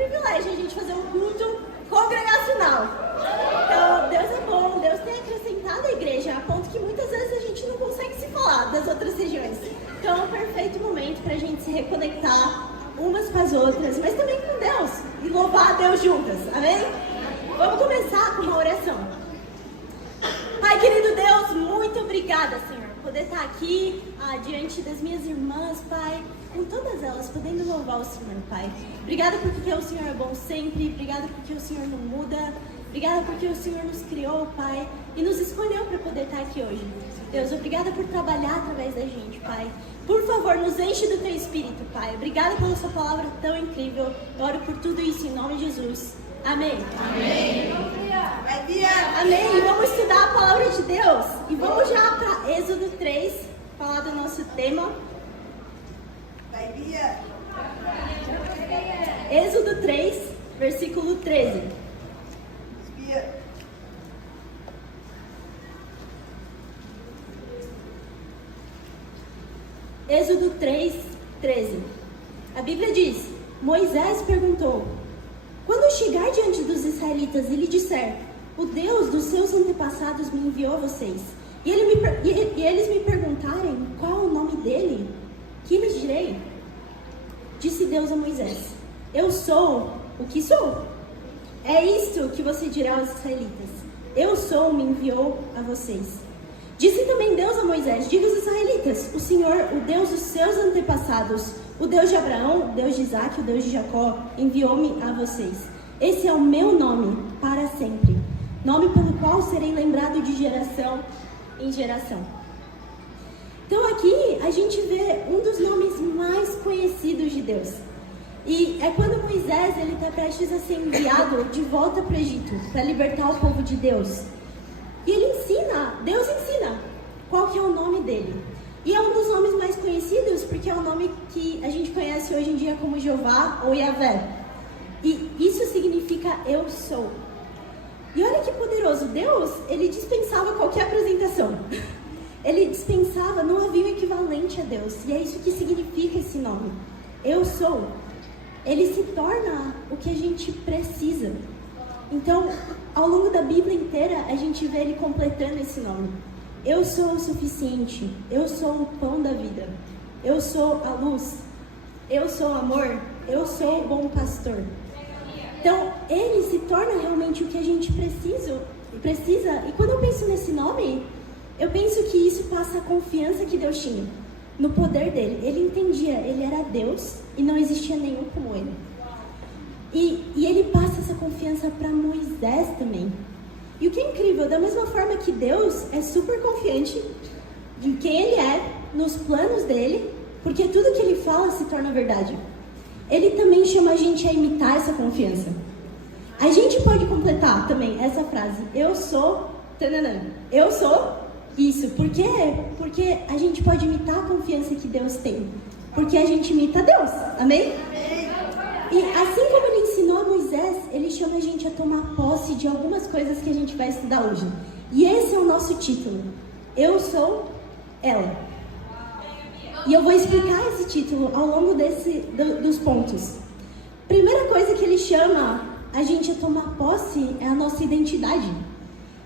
privilégio a gente fazer um culto congregacional. Então, Deus é bom, Deus tem acrescentado a igreja, a ponto que muitas vezes a gente não consegue se falar das outras regiões. Então, é um perfeito momento para a gente se reconectar umas com as outras, mas também com Deus, e louvar a Deus juntas, amém? Vamos começar com uma oração. Pai querido Deus, muito obrigada, Senhor, por poder estar aqui diante das minhas irmãs, Pai, com todas elas, podendo louvar o Senhor, Pai. Obrigada porque o Senhor é bom sempre, obrigada porque o Senhor não muda, obrigada porque o Senhor nos criou, Pai, e nos escolheu para poder estar aqui hoje. Deus, obrigada por trabalhar através da gente, Pai. Por favor, nos enche do Teu Espírito, Pai. Obrigada pela Sua palavra tão incrível. Eu oro por tudo isso em nome de Jesus. Amém. Amém. Amém. E vamos estudar a palavra de Deus. E vamos já para Êxodo 3, falar do nosso tema. Êxodo 3, versículo 13. Êxodo 3, 13. A Bíblia diz: Moisés perguntou: quando chegar diante dos israelitas e lhe disser, o Deus dos seus antepassados me enviou a vocês, e eles me perguntarem qual o nome dele, que lhes direi? Disse Deus a Moisés: eu sou o que sou. É isto que você dirá aos israelitas: eu sou, me enviou a vocês. Disse também Deus a Moisés: diga aos israelitas, o Senhor, o Deus dos seus antepassados, o Deus de Abraão, o Deus de Isaac, o Deus de Jacó, enviou-me a vocês. Esse é o meu nome para sempre, nome pelo qual serei lembrado de geração em geração. Então aqui a gente vê um dos nomes mais conhecidos de Deus. E é quando Moisés está prestes a ser enviado de volta para o Egito, para libertar o povo de Deus. E Deus ensina qual que é o nome dele. E é um dos nomes mais conhecidos porque é o nome que a gente conhece hoje em dia como Jeová ou Yahvé. E isso significa eu sou. E olha que poderoso, Deus, ele dispensava qualquer apresentação. Ele dispensava, não havia um equivalente a Deus. E é isso que significa esse nome. Eu sou. Ele se torna o que a gente precisa. Então, ao longo da Bíblia inteira, a gente vê ele completando esse nome. Eu sou o suficiente. Eu sou o pão da vida. Eu sou a luz. Eu sou o amor. Eu sou o bom pastor. Então, ele se torna realmente o que a gente precisa. E quando eu penso nesse nome, eu penso que isso passa a confiança que Deus tinha no poder dele. Ele entendia, ele era Deus e não existia nenhum como ele. E ele passa essa confiança para Moisés também. E o que é incrível, da mesma forma que Deus é super confiante de quem ele é, nos planos dele, porque tudo que ele fala se torna verdade. Ele também chama a gente a imitar essa confiança. A gente pode completar também essa frase: eu sou, tananã, eu sou isso. Por quê? Porque a gente pode imitar a confiança que Deus tem. Porque a gente imita Deus. Amém? E assim como ele ensinou a Moisés, ele chama a gente a tomar posse de algumas coisas que a gente vai estudar hoje. E esse é o nosso título: eu sou ela. E eu vou explicar esse título ao longo dos pontos. Primeira coisa que ele chama a gente a tomar posse é a nossa identidade.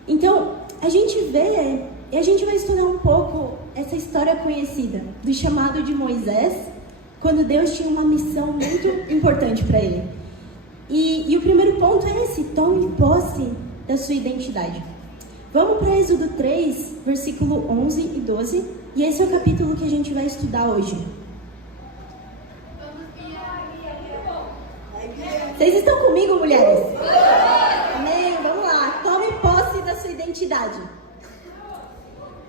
Então, a gente vê e a gente vai estudar um pouco essa história conhecida do chamado de Moisés, quando Deus tinha uma missão muito importante para ele. E o primeiro ponto é esse: tome posse da sua identidade. Vamos para Êxodo 3, versículo 11 e 12, e esse é o capítulo que a gente vai estudar hoje. Vocês estão comigo, mulheres? Amém? Vamos lá, tome posse da sua identidade.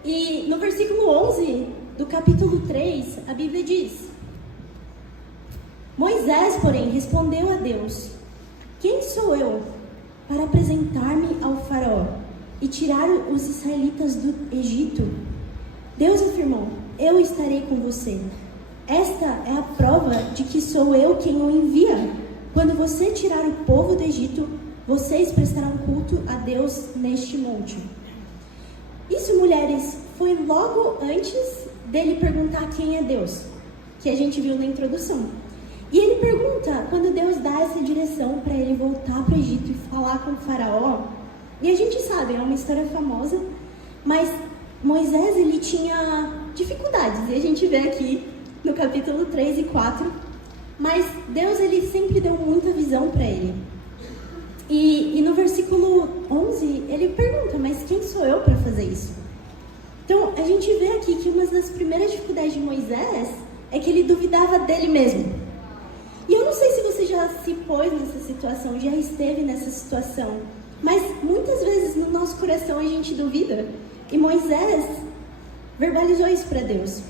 E no versículo 11 do capítulo 3, a Bíblia diz: Moisés, porém, respondeu a Deus: quem sou eu para apresentar-me ao faraó e tirar os israelitas do Egito? Deus afirmou: eu estarei com você. Esta é a prova de que sou eu quem o envia. Quando você tirar o povo do Egito, vocês prestarão culto a Deus neste monte. Isso, mulheres, foi logo antes dele perguntar quem é Deus, que a gente viu na introdução. E ele pergunta, quando Deus dá essa direção para ele voltar para o Egito e falar com o faraó, e a gente sabe, é uma história famosa, mas Moisés, ele tinha dificuldades, e a gente vê aqui no capítulo 3 e 4, mas Deus, ele sempre deu muita visão para ele. E no versículo 11, ele pergunta, mas quem sou eu para fazer isso? Então, a gente vê aqui que uma das primeiras dificuldades de Moisés é que ele duvidava dele mesmo. E eu não sei se você já se pôs nessa situação, já esteve nessa situação, mas muitas vezes no nosso coração a gente duvida. E Moisés verbalizou isso para Deus.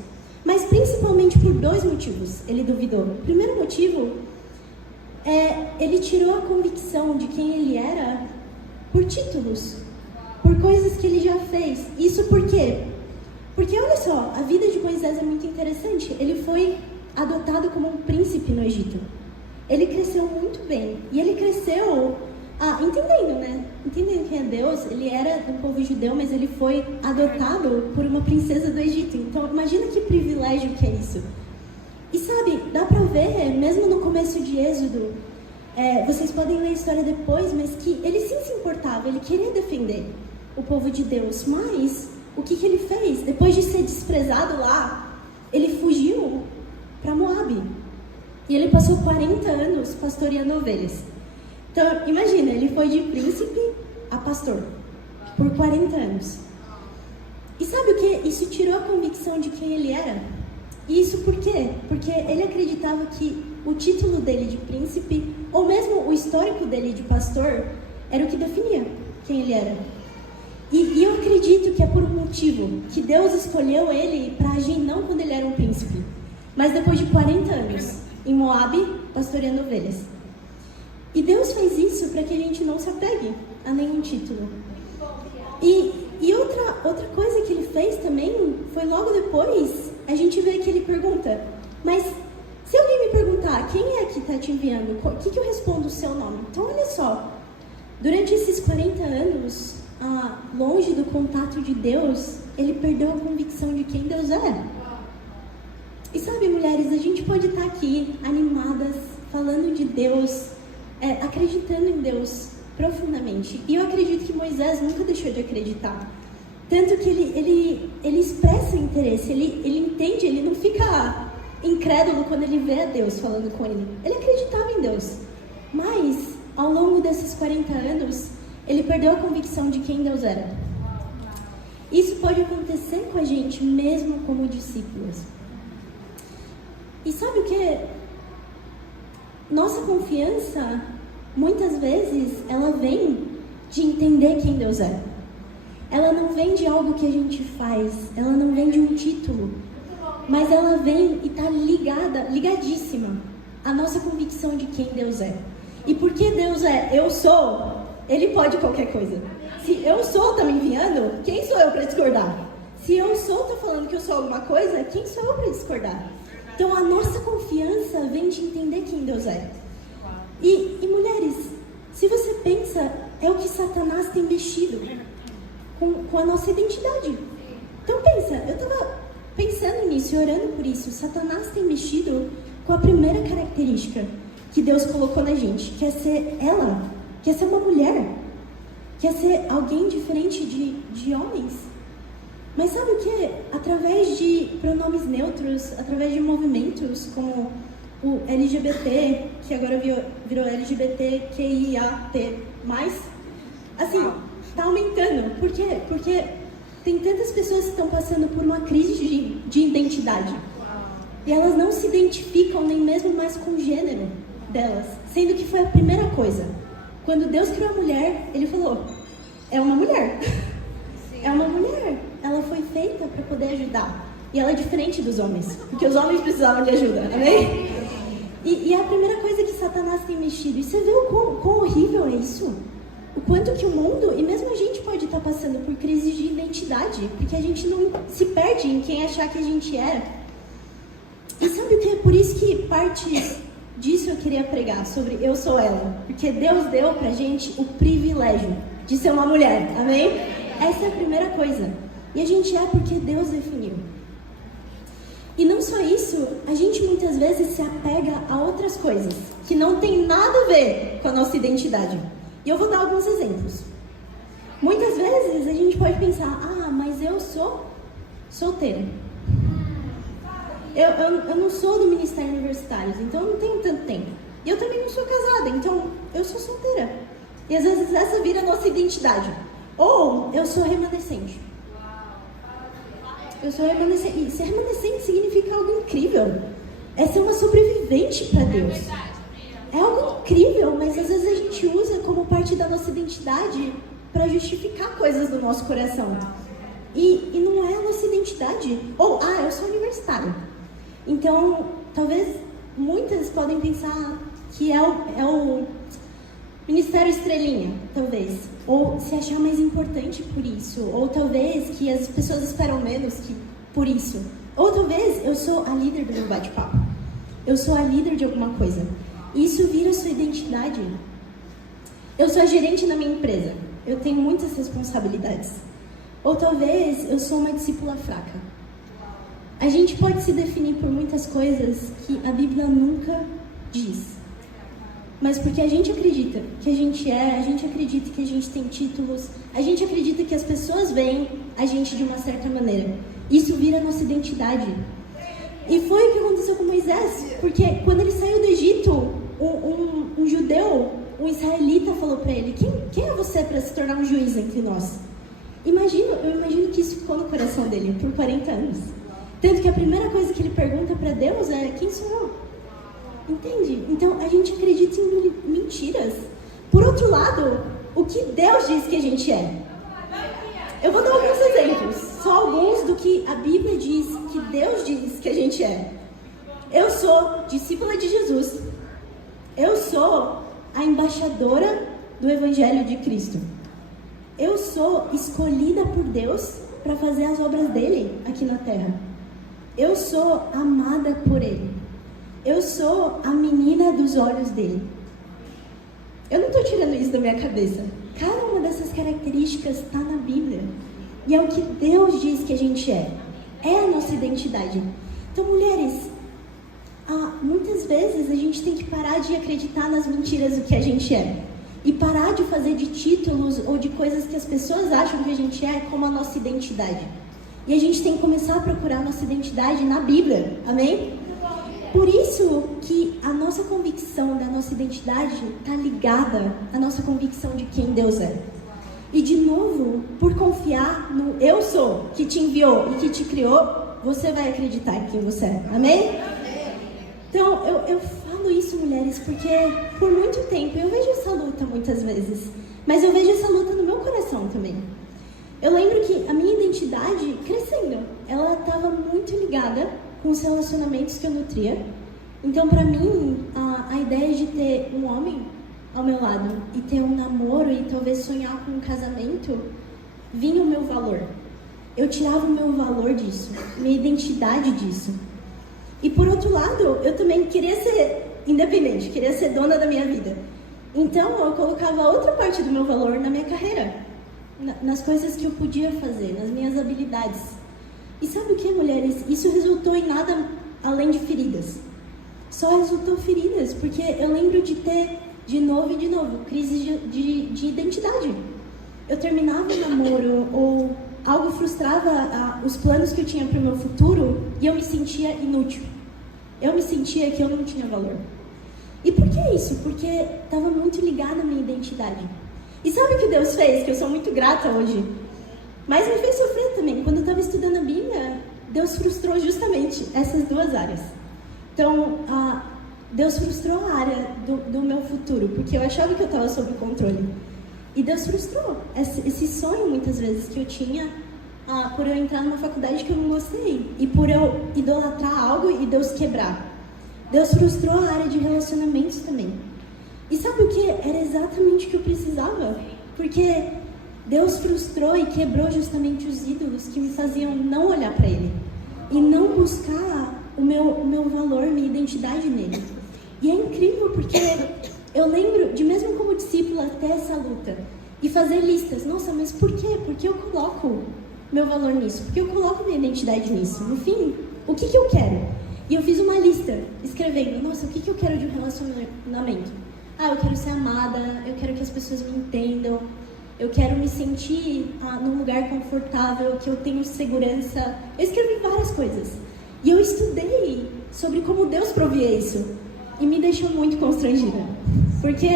Mas principalmente por 2 motivos ele duvidou. O primeiro motivo é ele tirou a convicção de quem ele era por títulos, por coisas que ele já fez. Isso por quê? Porque olha só, a vida de Moisés é muito interessante. Ele foi adotado como um príncipe no Egito. Ele cresceu muito bem. E ele cresceu entendendo, né? Entendendo quem é Deus. Ele era do povo judeu, mas ele foi adotado por uma princesa do Egito. Então, imagina que privilégio que é isso. E sabe, dá pra ver, mesmo no começo de Êxodo, vocês podem ler a história depois, mas que ele sim se importava, ele queria defender o povo de Deus. Mas, o que ele fez? Depois de ser desprezado lá, ele fugiu para Moabe. E ele passou 40 anos pastoreando ovelhas. Então, imagina, ele foi de príncipe a pastor por 40 anos. E sabe o que? Isso tirou a convicção de quem ele era. E isso por quê? Porque ele acreditava que o título dele de príncipe, ou mesmo o histórico dele de pastor, era o que definia quem ele era. E eu acredito que é por um motivo que Deus escolheu ele para agir não quando ele era um príncipe, mas depois de 40 anos, em Moabe, pastoreando ovelhas. E Deus fez isso para que a gente não se apegue a nenhum título. E outra coisa que ele fez também, foi logo depois, a gente vê que ele pergunta, mas se alguém me perguntar, quem é que está te enviando? O que eu respondo o seu nome? Então, olha só, durante esses 40 anos, longe do contato de Deus, ele perdeu a convicção de quem Deus é. E sabe, mulheres, a gente pode estar aqui, animadas, falando de Deus, acreditando em Deus profundamente. E eu acredito que Moisés nunca deixou de acreditar. Tanto que ele expressa interesse, ele entende, ele não fica incrédulo quando ele vê a Deus falando com ele. Ele acreditava em Deus. Mas, ao longo desses 40 anos, ele perdeu a convicção de quem Deus era. Isso pode acontecer com a gente, mesmo como discípulos. E sabe o que? Nossa confiança, muitas vezes, ela vem de entender quem Deus é. Ela não vem de algo que a gente faz, ela não vem de um título, mas ela vem e está ligadíssima à nossa convicção de quem Deus é. E porque Deus é eu sou, Ele pode qualquer coisa. Se eu sou está me enviando, quem sou eu para discordar? Se eu sou está falando que eu sou alguma coisa, quem sou eu para discordar? Então a nossa confiança vem de entender quem Deus é. E mulheres, se você pensa, é o que Satanás tem mexido com a nossa identidade. Então pensa, eu estava pensando nisso e orando por isso. Satanás tem mexido com a primeira característica que Deus colocou na gente, que é ser ela, que é ser uma mulher, que é ser alguém diferente de homens. Mas sabe o que? Através de pronomes neutros, através de movimentos como o LGBT, que agora virou LGBTQIAP+, assim, está aumentando. Por quê? Porque tem tantas pessoas que estão passando por uma crise de identidade. E elas não se identificam nem mesmo mais com o gênero delas, sendo que foi a primeira coisa. Quando Deus criou a mulher, Ele falou, é uma mulher. É uma mulher. Ela foi feita para poder ajudar. E ela é diferente dos homens, porque os homens precisavam de ajuda, amém? E é a primeira coisa que Satanás tem mexido. E você vê o quão horrível é isso? O quanto que o mundo, e mesmo a gente pode estar passando por crise de identidade, porque a gente não se perde em quem achar que a gente era. E sabe o que? É por isso que parte disso eu queria pregar, sobre eu sou ela. Porque Deus deu pra gente o privilégio de ser uma mulher, amém? Essa é a primeira coisa. E a gente é porque Deus definiu. E não só isso, a gente muitas vezes se apega a outras coisas que não tem nada a ver com a nossa identidade. E eu vou dar alguns exemplos. Muitas vezes a gente pode pensar, mas eu sou solteira. Eu não sou do Ministério Universitário, então eu não tenho tanto tempo. E eu também não sou casada, então eu sou solteira. E às vezes essa vira a nossa identidade. Ou eu sou remanescente. Eu sou remanescente. E ser remanescente significa algo incrível. É ser uma sobrevivente para Deus. É algo incrível, mas às vezes a gente usa como parte da nossa identidade para justificar coisas do nosso coração. E não é a nossa identidade. Ou, eu sou universitário. Então, talvez muitas podem pensar que é o Ministério Estrelinha, talvez. Ou se achar mais importante por isso. Ou talvez que as pessoas esperam menos que por isso. Ou talvez eu sou a líder do meu bate-papo. Eu sou a líder de alguma coisa. E isso vira sua identidade. Eu sou a gerente na minha empresa. Eu tenho muitas responsabilidades. Ou talvez eu sou uma discípula fraca. A gente pode se definir por muitas coisas que a Bíblia nunca diz. Mas porque a gente acredita que a gente acredita que a gente tem títulos, a gente acredita que as pessoas veem a gente de uma certa maneira. Isso vira a nossa identidade. E foi o que aconteceu com Moisés, porque quando ele saiu do Egito, um judeu, um israelita falou para ele, quem é você para se tornar um juiz entre nós? Eu imagino que isso ficou no coração dele por 40 anos. Tanto que a primeira coisa que ele pergunta para Deus é, quem sou eu? Entende? Então, a gente acredita em mentiras. Por outro lado, o que Deus diz que a gente é? Eu vou dar alguns exemplos. Só alguns do que a Bíblia diz, que Deus diz que a gente é. Eu sou discípula de Jesus. Eu sou a embaixadora do Evangelho de Cristo. Eu sou escolhida por Deus para fazer as obras dele aqui na terra. Eu sou amada por ele. Eu sou a menina dos olhos dele. Eu não estou tirando isso da minha cabeça. Cada uma dessas características está na Bíblia. E é o que Deus diz que a gente é. É a nossa identidade. Então, mulheres, muitas vezes a gente tem que parar de acreditar nas mentiras do que a gente é. E parar de fazer de títulos ou de coisas que as pessoas acham que a gente é como a nossa identidade. E a gente tem que começar a procurar a nossa identidade na Bíblia. Amém? Por isso que a nossa convicção da nossa identidade está ligada à nossa convicção de quem Deus é. E de novo, por confiar no eu sou, que te enviou e que te criou, você vai acreditar em quem você é. Amém? Então, eu falo isso, mulheres, porque por muito tempo eu vejo essa luta muitas vezes. Mas eu vejo essa luta no meu coração também. Eu lembro que a minha identidade, crescendo, ela estava muito ligada com os relacionamentos que eu nutria. Então, para mim, a ideia de ter um homem ao meu lado e ter um namoro e talvez sonhar com um casamento, vinha o meu valor. Eu tirava o meu valor disso, minha identidade disso. E por outro lado, eu também queria ser independente, queria ser dona da minha vida. Então, eu colocava outra parte do meu valor na minha carreira, nas coisas que eu podia fazer, nas minhas habilidades. E sabe o que, mulheres? Isso resultou em nada além de feridas. Só resultou feridas, porque eu lembro de ter, de novo, crise de identidade. Eu terminava um namoro, ou algo frustrava os planos que eu tinha para o meu futuro, e eu me sentia inútil. Eu me sentia que eu não tinha valor. E por que isso? Porque estava muito ligada à minha identidade. E sabe o que Deus fez? Que eu sou muito grata hoje. Mas me fez sofrer também. Quando eu estava estudando a Bíblia, Deus frustrou justamente essas duas áreas. Então, Deus frustrou a área do meu futuro, porque eu achava que eu estava sob controle. E Deus frustrou esse sonho, muitas vezes, que eu tinha por eu entrar numa faculdade que eu não gostei. E por eu idolatrar algo e Deus quebrar. Deus frustrou a área de relacionamentos também. E sabe o que? Era exatamente o que eu precisava. Porque Deus frustrou e quebrou justamente os ídolos que me faziam não olhar para Ele. E não buscar o meu valor, minha identidade nele. E é incrível porque eu lembro de, mesmo como discípula, ter essa luta. E fazer listas. Nossa, mas por quê? Porque eu coloco meu valor nisso. Porque eu coloco minha identidade nisso. No fim, o que eu quero? E eu fiz uma lista, escrevendo, nossa, o que eu quero de um relacionamento? Eu quero ser amada, eu quero que as pessoas me entendam, eu quero me sentir num lugar confortável, que eu tenho segurança. Eu escrevi várias coisas. E eu estudei sobre como Deus provia isso. E me deixou muito constrangida. Porque,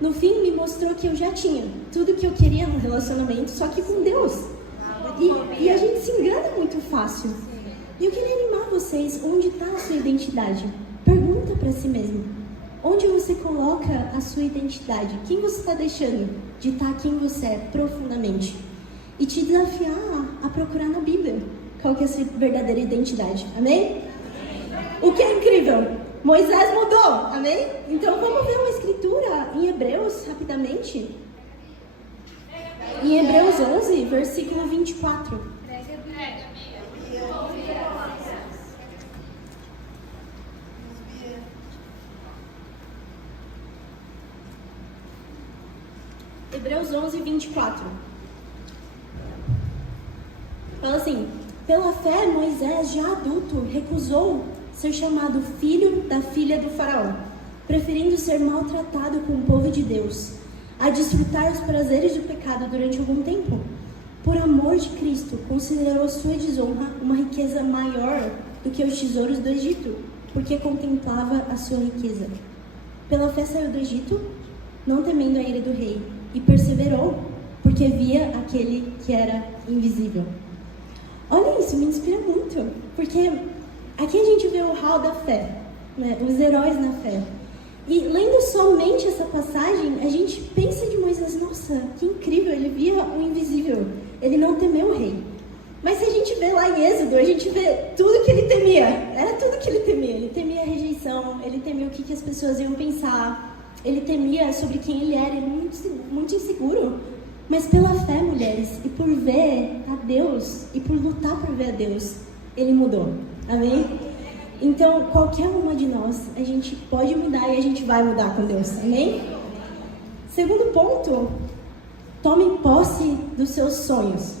no fim, me mostrou que eu já tinha tudo que eu queria no relacionamento, só que com Deus. E a gente se engana muito fácil. E eu queria animar vocês, onde está a sua identidade? Pergunta para si mesmo. Onde você coloca a sua identidade? Quem você está deixando de estar quem você é profundamente? E te desafiar a procurar na Bíblia qual que é a sua verdadeira identidade. Amém? O que é incrível? Moisés mudou. Amém? Então vamos ver uma escritura em Hebreus rapidamente. Em Hebreus 11, versículo 24. Hebreus 11, 24. Fala assim: pela fé, Moisés, já adulto, recusou ser chamado filho da filha do faraó, preferindo ser maltratado com o povo de Deus, a desfrutar os prazeres do pecado durante algum tempo. Por amor de Cristo, considerou sua desonra uma riqueza maior do que os tesouros do Egito, porque contemplava a sua riqueza. Pela fé saiu do Egito, não temendo a ira do rei, e perseverou, porque via aquele que era invisível. Olha isso, me inspira muito, porque aqui a gente vê o hall da fé, né? Os heróis na fé. E lendo somente essa passagem, a gente pensa de Moisés, nossa, que incrível, ele via o invisível, ele não temeu o rei. Mas se a gente vê lá em Êxodo, a gente vê tudo que ele temia, era tudo que ele temia a rejeição, ele temia o que as pessoas iam pensar, ele temia sobre quem ele era, ele muito inseguro. Mas pela fé, mulheres, e por ver a Deus, e por lutar por ver a Deus, ele mudou. Amém? Então, qualquer uma de nós, a gente pode mudar e a gente vai mudar com Deus. Amém? Segundo ponto, tome posse dos seus sonhos.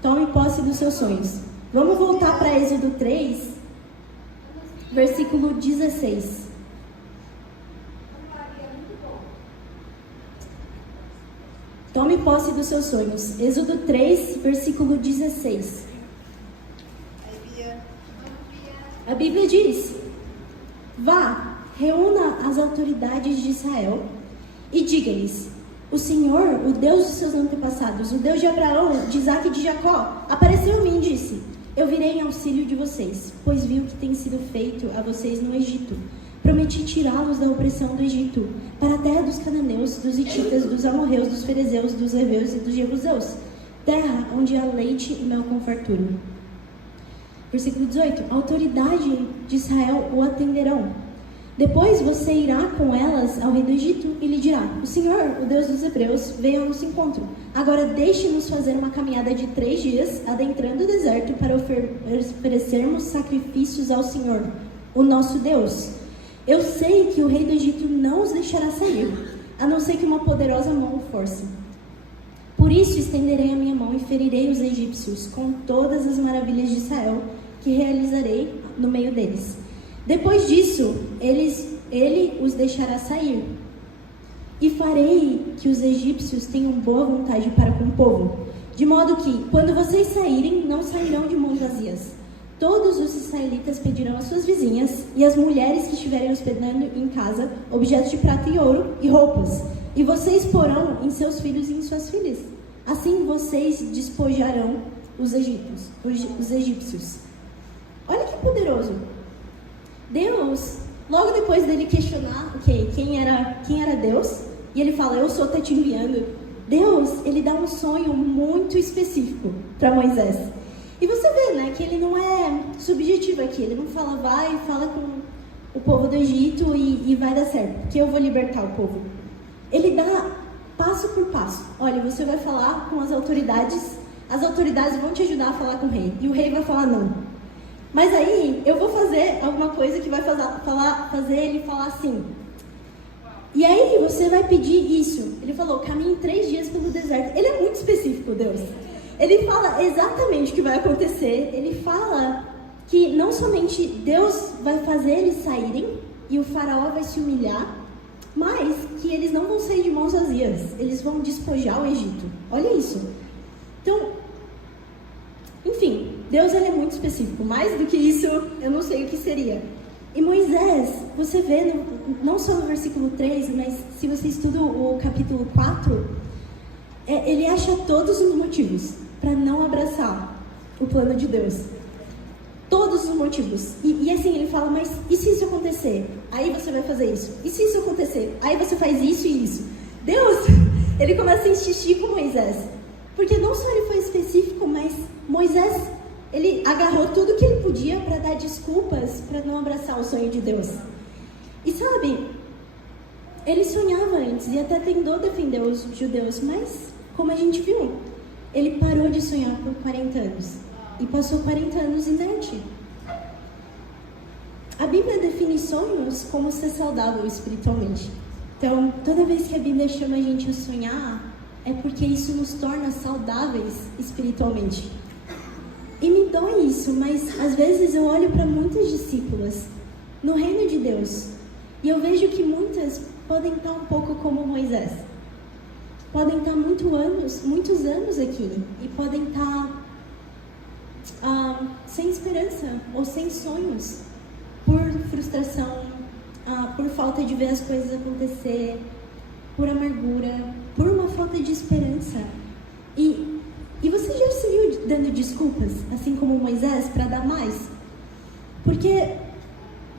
Tome posse dos seus sonhos. Vamos voltar para Êxodo 3, versículo 16. Tome posse dos seus sonhos. Êxodo 3, versículo 16. A Bíblia diz: vá, reúna as autoridades de Israel e diga-lhes: o Senhor, o Deus dos seus antepassados, o Deus de Abraão, de Isaque e de Jacó, apareceu a mim e disse: eu virei em auxílio de vocês, pois vi o que tem sido feito a vocês no Egito. Prometi tirá-los da opressão do Egito, para a terra dos cananeus, dos hititas, dos amorreus, dos ferezeus, dos heveus e dos jebuseus, terra onde há leite e mel com fartura. Versículo 18: a autoridade de Israel o atenderão. Depois você irá com elas ao rei do Egito e lhe dirá: o Senhor, o Deus dos hebreus, veio ao nosso encontro. Agora deixe-nos fazer uma caminhada de 3 dias, adentrando o deserto, para oferecermos sacrifícios ao Senhor, o nosso Deus. Eu sei que o rei do Egito não os deixará sair, a não ser que uma poderosa mão o force. Por isso estenderei a minha mão e ferirei os egípcios com todas as maravilhas de Israel que realizarei no meio deles. Depois disso, ele os deixará sair. E farei que os egípcios tenham boa vontade para com o povo, de modo que, quando vocês saírem, não sairão de mãos vazias. Todos os israelitas pedirão às suas vizinhas e às mulheres que estiverem hospedando em casa objetos de prata e ouro e roupas, e vocês porão em seus filhos e em suas filhas. Assim vocês despojarão os egípcios. Olha que poderoso! Deus, logo depois dele questionar quem era Deus, e ele fala: eu sou te enviando. Deus, ele dá um sonho muito específico para Moisés. E você vê, né, que ele não é subjetivo aqui. Ele não fala: vai, fala com o povo do Egito e vai dar certo, porque eu vou libertar o povo. Ele dá passo por passo. Olha, você vai falar com as autoridades vão te ajudar a falar com o rei, e o rei vai falar não. Mas aí, eu vou fazer alguma coisa que vai fazer ele falar assim. E aí, você vai pedir isso. Ele falou: caminhe 3 dias pelo deserto. Ele é muito específico, Deus. Ele fala exatamente o que vai acontecer. Ele fala que não somente Deus vai fazer eles saírem e o faraó vai se humilhar, mas que eles não vão sair de mãos vazias. Eles vão despojar o Egito. Olha isso. Então, enfim, Deus ele é muito específico. Mais do que isso, eu não sei o que seria. E Moisés, você vê, não só no versículo 3, mas se você estuda o capítulo 4, ele acha todos os motivos para não abraçar o plano de Deus. Todos os motivos. E assim, ele fala, mas e se isso acontecer? Aí você vai fazer isso. E se isso acontecer? Aí você faz isso e isso. Deus, ele começa a insistir com Moisés. Porque não só ele foi específico, mas Moisés, ele agarrou tudo que ele podia para dar desculpas para não abraçar o sonho de Deus. E sabe, ele sonhava antes e até tentou defender os judeus, mas, como a gente viu, ele parou de sonhar por 40 anos. E passou 40 anos inerte. A Bíblia define sonhos como ser saudável espiritualmente. Então, toda vez que a Bíblia chama a gente a sonhar, é porque isso nos torna saudáveis espiritualmente. E me dói isso, mas às vezes eu olho para muitas discípulas no reino de Deus e eu vejo que muitas podem estar um pouco como Moisés. Podem estar muitos anos aqui e podem estar sem esperança ou sem sonhos, por frustração, por falta de ver as coisas acontecer, por amargura, por uma falta de esperança. E você já se viu dando desculpas, assim como Moisés, para dar mais? Porque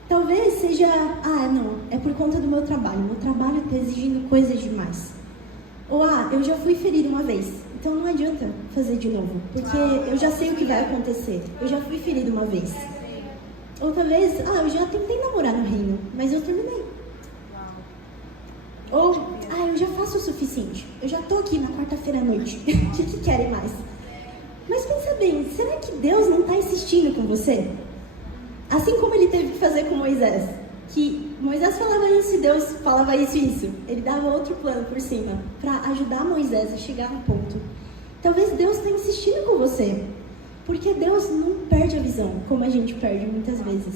talvez seja, não, é por conta do meu trabalho está exigindo coisas demais. Ou, eu já fui ferido uma vez, então não adianta fazer de novo, porque eu já sei o que vai acontecer, eu já fui ferido uma vez. Ou talvez, eu já tentei namorar no reino, mas eu terminei. Ou, eu já faço o suficiente, eu já tô aqui na quarta-feira à noite, o que querem mais? Mas pensa bem, será que Deus não está insistindo com você? Assim como ele teve que fazer com Moisés, que Moisés falava isso e Deus falava isso e isso. Ele dava outro plano por cima, para ajudar Moisés a chegar no ponto. Talvez Deus está insistindo com você, porque Deus não perde a visão, como a gente perde muitas vezes.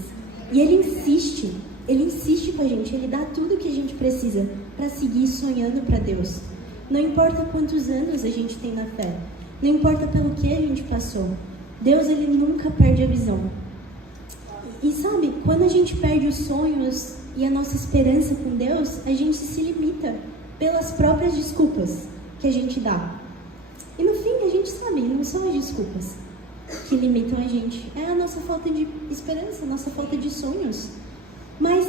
E Ele insiste com a gente, Ele dá tudo o que a gente precisa para seguir sonhando para Deus. Não importa quantos anos a gente tem na fé, não importa pelo que a gente passou, Deus ele nunca perde a visão. E sabe, quando a gente perde os sonhos e a nossa esperança com Deus, a gente se limita pelas próprias desculpas que a gente dá. E no fim, a gente sabe, não são as desculpas que limitam a gente. É a nossa falta de esperança, a nossa falta de sonhos. Mas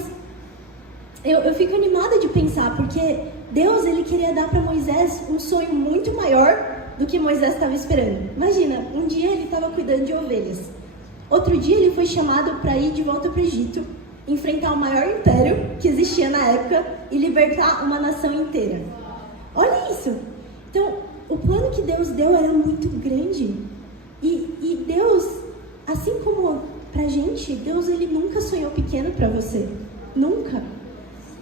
eu fico animada de pensar, porque Deus ele queria dar para Moisés um sonho muito maior do que Moisés estava esperando. Imagina, um dia ele estava cuidando de ovelhas. Outro dia ele foi chamado para ir de volta para o Egito, enfrentar o maior império que existia na época e libertar uma nação inteira. Olha isso! Então, o plano que Deus deu era muito grande. E Deus, assim como pra gente, Deus ele nunca sonhou pequeno para você. Nunca.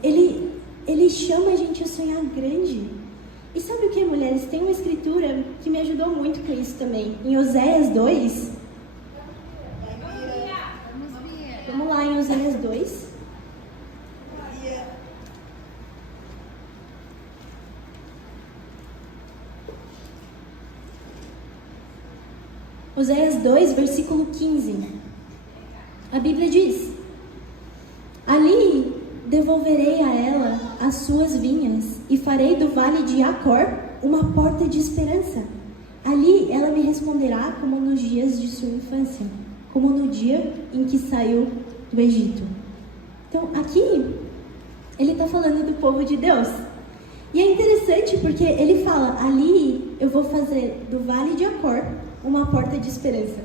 Ele chama a gente a sonhar grande. E sabe o que, mulheres? Tem uma escritura que me ajudou muito com isso também. Em Oséias 2... Vamos lá em Oséias 2. Oséias 2, versículo 15. A Bíblia diz: ali devolverei a ela as suas vinhas e farei do vale de Acor uma porta de esperança. Ali ela me responderá como nos dias de sua infância, como no dia em que saiu do Egito. Então, aqui, ele está falando do povo de Deus. E é interessante porque ele fala, ali eu vou fazer do Vale de Acor uma porta de esperança.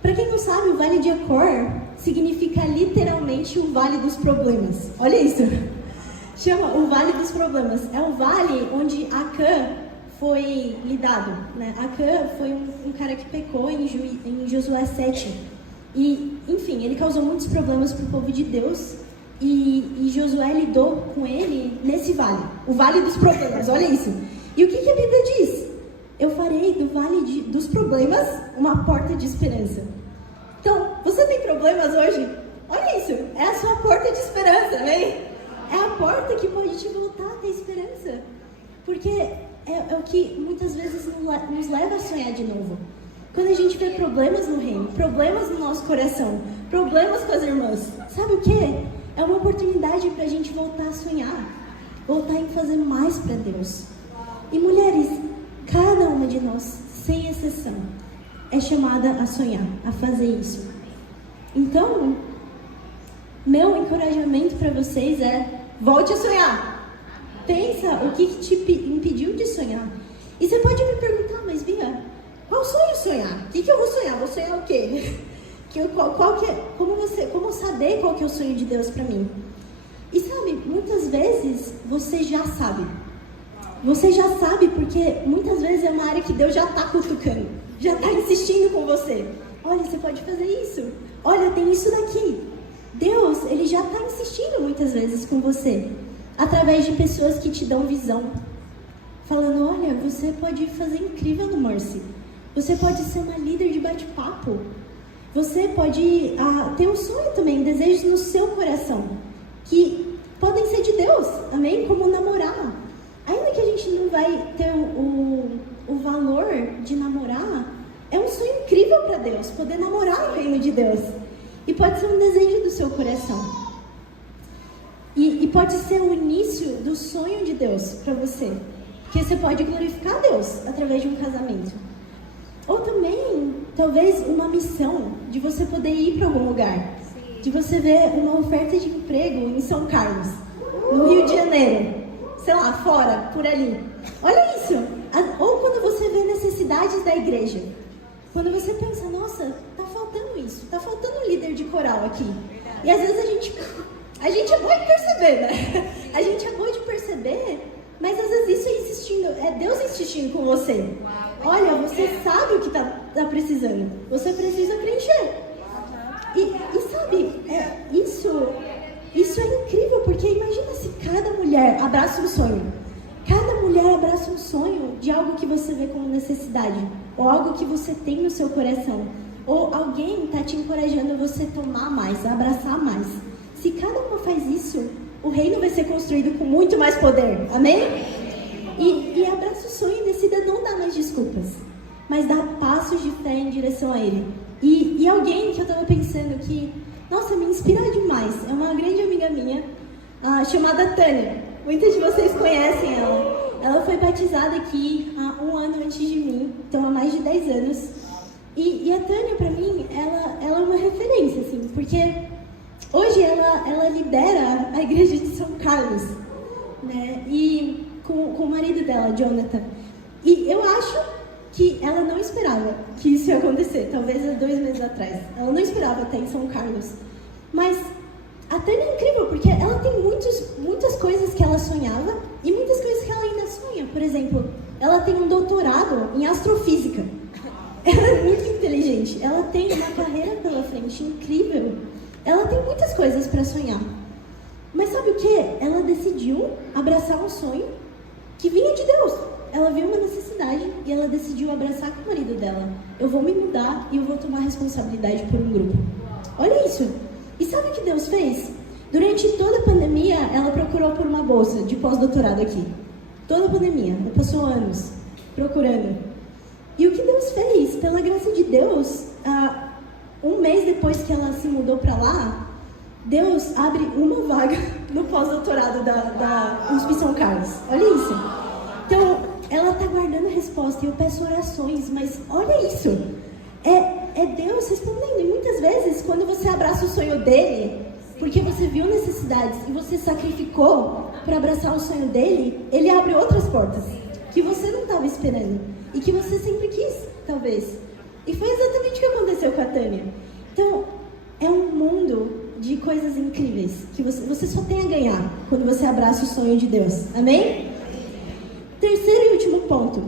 Para quem não sabe, o Vale de Acor significa literalmente o Vale dos Problemas. Olha isso. Chama o Vale dos Problemas. É o vale onde Acã foi lidado, né? Acã foi um cara que pecou em Josué 7. E, enfim, ele causou muitos problemas para o povo de Deus. E Josué lidou com ele nesse vale. O Vale dos Problemas, olha isso. E o que a Bíblia diz? eu farei do vale dos problemas uma porta de esperança. Então, você tem problemas hoje? Olha isso, é a sua porta de esperança, amém? É a porta que pode te voltar a ter esperança. Porque é o que muitas vezes nos leva a sonhar de novo. Quando a gente vê problemas no reino, problemas no nosso coração, problemas com as irmãs, sabe o que? É uma oportunidade para a gente voltar a sonhar, voltar a fazer mais para Deus. E mulheres, cada uma de nós, sem exceção, é chamada a sonhar, a fazer isso. Então, meu encorajamento para vocês é: volte a sonhar. Pensa o que te impediu de sonhar. E você pode me perguntar, mas Bia, qual sonho sonhar? O que eu vou sonhar? Vou sonhar o quê? Como saber qual que é o sonho de Deus para mim? E sabe, muitas vezes você já sabe. Você já sabe porque muitas vezes é uma área que Deus já está cutucando, já está insistindo com você. Olha, você pode fazer isso. Olha, tem isso daqui. Deus, Ele já está insistindo muitas vezes com você, através de pessoas que te dão visão. Falando, olha, você pode fazer incrível no Mercy. Você pode ser uma líder de bate-papo. Você pode ter um sonho também, desejos no seu coração, que podem ser de Deus, amém? Como namorar. Ainda que a gente não vai ter o valor de namorar, é um sonho incrível para Deus, poder namorar no reino de Deus. E pode ser um desejo do seu coração. E pode ser o início do sonho de Deus para você. Porque você pode glorificar Deus através de um casamento. Ou também, talvez, uma missão de você poder ir para algum lugar. Sim. De você ver uma oferta de emprego em São Carlos, no Rio de Janeiro. Sei lá, fora, por ali. Olha isso. Ou quando você vê necessidades da igreja. Quando você pensa, nossa, tá faltando isso. Tá faltando um líder de coral aqui. E às vezes a gente é bom de perceber, né? A gente é bom de perceber, mas às vezes isso é insistindo, é Deus insistindo com você. Olha, você sabe o que tá precisando. Você precisa preencher. E sabe, isso é incrível, porque imagina se cada mulher abraça um sonho. Cada mulher abraça um sonho de algo que você vê como necessidade. Ou algo que você tem no seu coração. Ou alguém está te encorajando a você tomar mais, a abraçar mais. Se cada uma faz isso, o reino vai ser construído com muito mais poder. Amém? E abraça o sonho e decida não dar mais desculpas, mas dar passos de fé em direção a ele. E alguém que eu estava pensando que, nossa, me inspira demais, é uma grande amiga minha, chamada Tânia. Muitos de vocês conhecem ela. Ela foi batizada aqui há 1 ano antes de mim, então há mais de 10 anos. E a Tânia, para mim, ela é uma referência, assim, porque hoje ela lidera a igreja de São Carlos, né? E com o marido dela, Jonathan. E eu acho que ela não esperava que isso ia acontecer, talvez há 2 meses atrás. Ela não esperava estar em São Carlos. Mas a Tânia é incrível, porque ela tem muitas coisas que ela sonhava e muitas coisas que ela ainda sonha. Por exemplo, ela tem um doutorado em astrofísica. Ela é muito inteligente. Ela tem uma carreira pela frente incrível. Ela tem muitas coisas para sonhar. Mas sabe o que? Ela decidiu abraçar um sonho que vinha de Deus. Ela viu uma necessidade e ela decidiu abraçar com o marido dela. Eu vou me mudar e eu vou tomar responsabilidade por um grupo. Olha isso. E sabe o que Deus fez? Durante toda a pandemia, ela procurou por uma bolsa de pós-doutorado aqui. Toda a pandemia. Ela passou anos procurando. E o que Deus fez? Pela graça de Deus, 1 mês depois que ela se mudou para lá, Deus abre uma vaga no pós-doutorado da USP São Carlos. Olha isso. Então, ela está guardando a resposta. E eu peço orações, mas olha isso. É Deus respondendo. E muitas vezes, quando você abraça o sonho dele, porque você viu necessidades e você sacrificou para abraçar o sonho dele, ele abre outras portas que você não estava esperando e que você sempre quis, talvez. E foi exatamente o que aconteceu com a Tânia. Então, é um mundo de coisas incríveis que você só tem a ganhar quando você abraça o sonho de Deus. Amém? Terceiro e último ponto.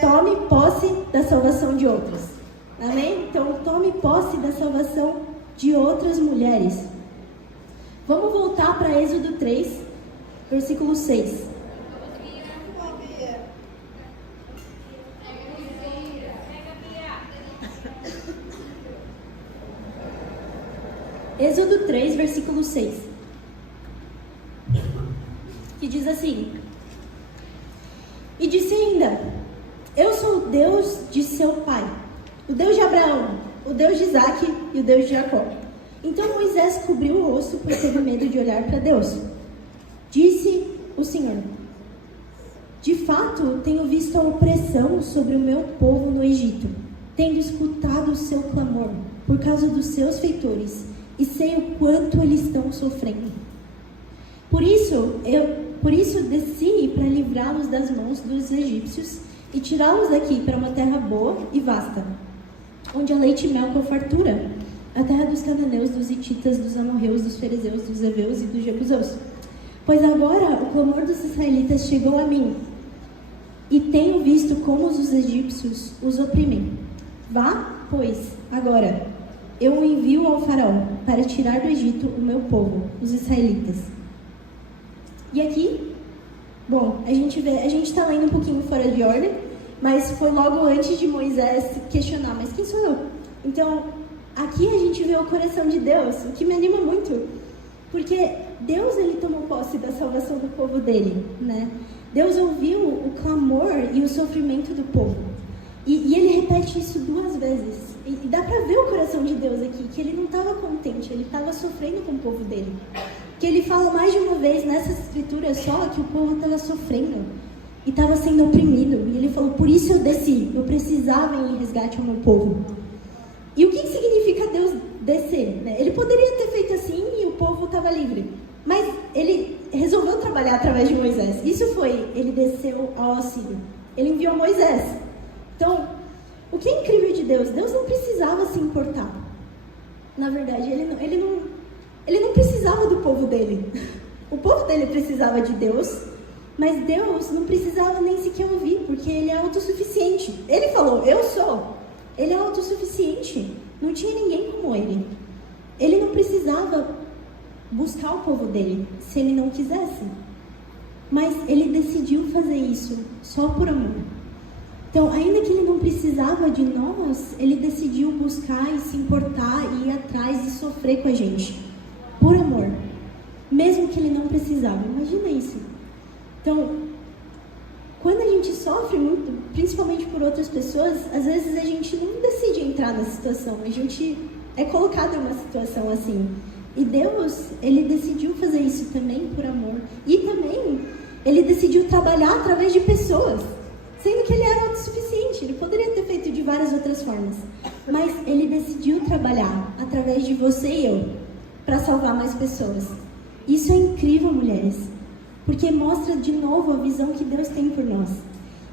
Tome posse da salvação de outras. Amém? Então, tome posse da salvação de outras mulheres. Vamos voltar para Êxodo 3, versículo 6. versículo 6, que diz assim: E disse ainda: Eu sou o Deus de seu pai, o Deus de Abraão, o Deus de Isaque e o Deus de Jacó. Então Moisés cobriu o rosto, pois teve medo de olhar para Deus. Disse o Senhor: De fato, tenho visto a opressão sobre o meu povo no Egito, tendo escutado o seu clamor por causa dos seus feitores, e sei o quanto eles estão sofrendo. Por isso desci para livrá-los das mãos dos egípcios e tirá-los daqui para uma terra boa e vasta, onde há leite e mel com fartura, a terra dos cananeus, dos hititas, dos amorreus, dos ferezeus, dos heveus e dos jebuseus. Pois agora o clamor dos israelitas chegou a mim, e tenho visto como os egípcios os oprimem. Vá, pois, agora, eu o envio ao faraó para tirar do Egito o meu povo, os israelitas. E aqui, bom, a gente está lendo um pouquinho fora de ordem, mas foi logo antes de Moisés questionar: mas quem sou eu? Então, aqui a gente vê o coração de Deus, o que me anima muito, porque Deus, ele tomou posse da salvação do povo dele, né? Deus ouviu o clamor e o sofrimento do povo. E ele repete isso 2 vezes. E dá pra ver o coração de Deus aqui, que ele não estava contente, ele estava sofrendo com o povo dele. Que ele fala mais de uma vez nessas escrituras só que o povo estava sofrendo e estava sendo oprimido. E ele falou: por isso eu desci, eu precisava ir em resgate ao meu povo. E o que significa Deus descer? Né? Ele poderia ter feito assim e o povo estava livre. Mas ele resolveu trabalhar através de Moisés. Isso foi, ele desceu ao auxílio. Ele enviou Moisés. Então, o que é incrível de Deus? Deus não precisava se importar. Na verdade, ele não precisava do povo dele. O povo dele precisava de Deus, mas Deus não precisava nem sequer ouvir, porque ele é autossuficiente. Ele falou: eu sou. Ele é autossuficiente. Não tinha ninguém como ele. Ele não precisava buscar o povo dele, se ele não quisesse. Mas ele decidiu fazer isso só por amor. Então, ainda que ele não precisava de nós, ele decidiu buscar e se importar e ir atrás e sofrer com a gente, por amor, mesmo que ele não precisava. Imagina isso. Então, quando a gente sofre muito, principalmente por outras pessoas, às vezes a gente não decide entrar na situação, a gente é colocado em uma situação assim. E Deus, ele decidiu fazer isso também por amor. E também, ele decidiu trabalhar através de pessoas, sendo que ele era autossuficiente. Ele poderia ter feito de várias outras formas. Mas ele decidiu trabalhar através de você e eu, para salvar mais pessoas. Isso é incrível, mulheres. Porque mostra de novo a visão que Deus tem por nós.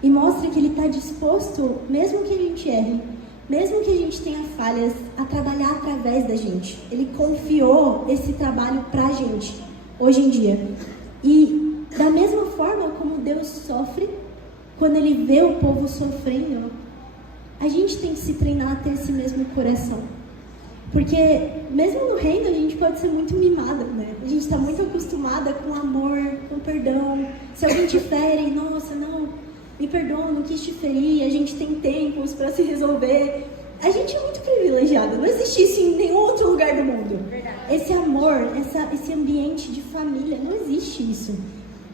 E mostra que ele está disposto, mesmo que a gente erre, mesmo que a gente tenha falhas, a trabalhar através da gente. Ele confiou esse trabalho pra gente, hoje em dia. E da mesma forma como Deus sofre, quando ele vê o povo sofrendo, a gente tem que se treinar a ter esse mesmo coração. Porque mesmo no reino a gente pode ser muito mimada, né? A gente está muito acostumada com amor, com perdão. Se alguém te fere, nossa, não, me perdoa, não quis te ferir, a gente tem tempos para se resolver. A gente é muito privilegiada, não existe isso em nenhum outro lugar do mundo. Verdade. Esse amor, esse ambiente de família, não existe isso.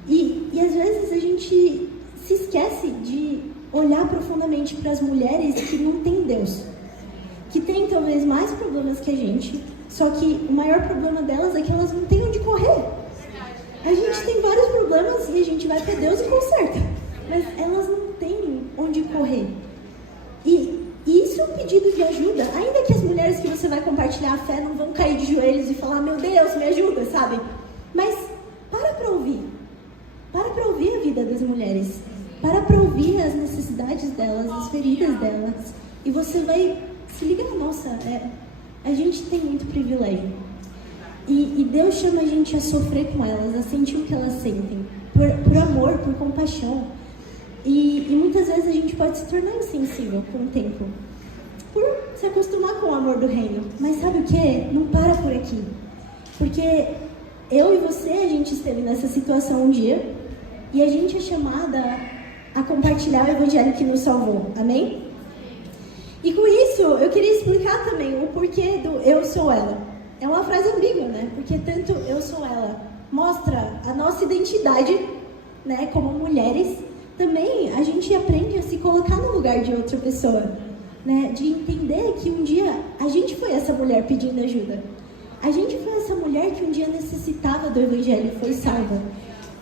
E às vezes a gente se esquece de olhar profundamente para as mulheres que não têm Deus, que têm talvez mais problemas que a gente, só que o maior problema delas é que elas não têm onde correr. A gente tem vários problemas e a gente vai para Deus e conserta, mas elas não têm onde correr. E isso é um pedido de ajuda, ainda que as mulheres que você vai compartilhar a fé não vão cair de joelhos e falar: meu Deus, me ajuda, sabe? Mas para ouvir a vida das mulheres, para ouvir as necessidades delas, as feridas delas, e você vai se ligar: nossa, a gente tem muito privilégio. E Deus chama a gente a sofrer com elas, a sentir o que elas sentem, por amor, por compaixão. E muitas vezes a gente pode se tornar insensível com o tempo, por se acostumar com o amor do reino. Mas sabe o que? Não para por aqui. Porque eu e você, a gente esteve nessa situação um dia, e a gente é chamada a compartilhar o evangelho que nos salvou. Amém? E com isso, eu queria explicar também o porquê do eu sou ela. é uma frase ambígua, né? Porque tanto eu sou ela mostra a nossa identidade, né, como mulheres. Também a gente aprende a se colocar no lugar de outra pessoa, né? De entender que um dia a gente foi essa mulher pedindo ajuda. A gente foi essa mulher que um dia necessitava do evangelho e foi salva.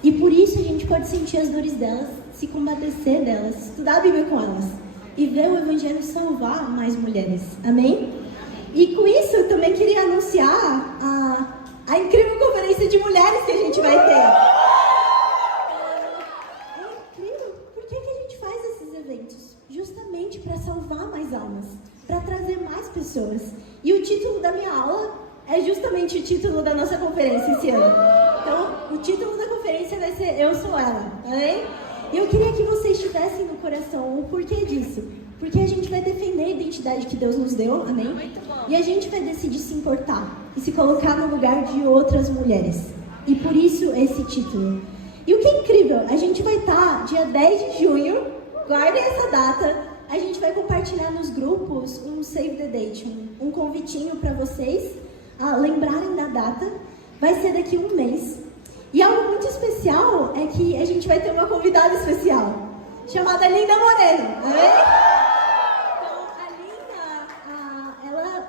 E por isso a gente pode sentir as dores delas, se compadecer delas, estudar a Bíblia com elas e ver o evangelho salvar mais mulheres. Amém? E com isso eu também queria anunciar a incrível conferência de mulheres que a gente vai ter. É incrível. Por que a gente faz esses eventos? Justamente para salvar mais almas, para trazer mais pessoas. E o título da minha aula é justamente o título da nossa conferência esse ano. Então, o título da conferência vai ser Eu Sou Ela, amém? E eu queria que vocês tivessem no coração o porquê disso. Porque a gente vai defender a identidade que Deus nos deu, amém? E a gente vai decidir se importar e se colocar no lugar de outras mulheres. E por isso esse título. E o que é incrível, a gente vai estar dia 10 de junho, guardem essa data, a gente vai compartilhar nos grupos um Save the Date, um convitinho para vocês lembrarem da data. Vai ser daqui a um mês. E algo muito especial é que a gente vai ter uma convidada especial, chamada Linda Moreno, amém?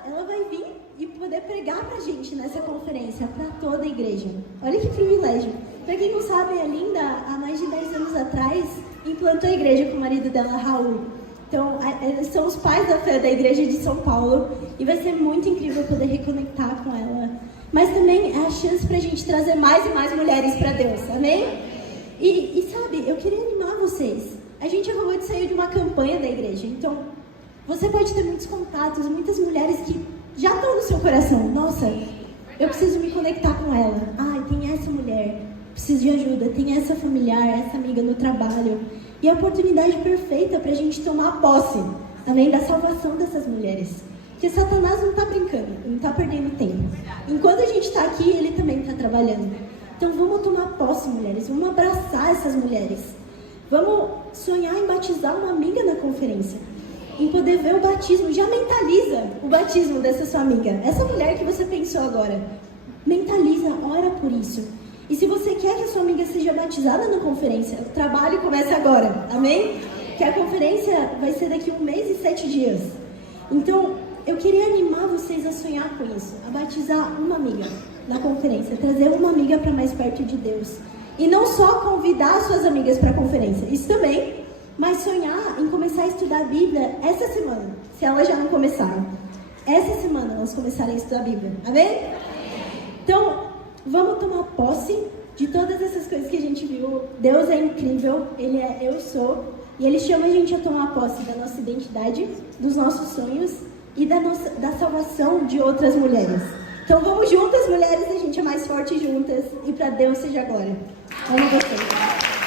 Ela vai vir e poder pregar pra gente nessa conferência, pra toda a igreja. Olha que privilégio. Pra quem não sabe, a Linda, há mais de 10 anos atrás, implantou a igreja com o marido dela, Raul. Então, eles são os pais da fé da igreja de São Paulo e vai ser muito incrível poder reconectar com ela. Mas também é a chance pra gente trazer mais e mais mulheres pra Deus, amém? E sabe, eu queria animar vocês. A gente acabou de sair de uma campanha da igreja, então você pode ter muitos contatos, muitas mulheres que já estão no seu coração. Nossa, eu preciso me conectar com ela. Ai, tem essa mulher, preciso de ajuda. Tem essa familiar, essa amiga no trabalho. E a oportunidade perfeita para a gente tomar posse, além da salvação dessas mulheres. Porque Satanás não está brincando, não está perdendo tempo. Enquanto a gente está aqui, ele também está trabalhando. Então vamos tomar posse, mulheres. Vamos abraçar essas mulheres. Vamos sonhar em batizar uma amiga na conferência. Em poder ver o batismo, já mentaliza o batismo dessa sua amiga. Essa mulher que você pensou agora, mentaliza, ora por isso. E se você quer que a sua amiga seja batizada na conferência, o trabalho começa agora, amém? Que a conferência vai ser daqui a 1 mês e 7 dias. Então, eu queria animar vocês a sonhar com isso, a batizar uma amiga na conferência, trazer uma amiga para mais perto de Deus. E não só convidar suas amigas para a conferência, isso também, mas sonhar em começar a estudar a Bíblia essa semana, se elas já não começaram. Essa semana elas começarem a estudar a Bíblia, amém? Então, vamos tomar posse de todas essas coisas que a gente viu. Deus é incrível, Ele é Eu Sou, e Ele chama a gente a tomar posse da nossa identidade, dos nossos sonhos e da salvação de outras mulheres. Então vamos juntas, mulheres, a gente é mais forte juntas, e para Deus seja a glória. Amo vocês.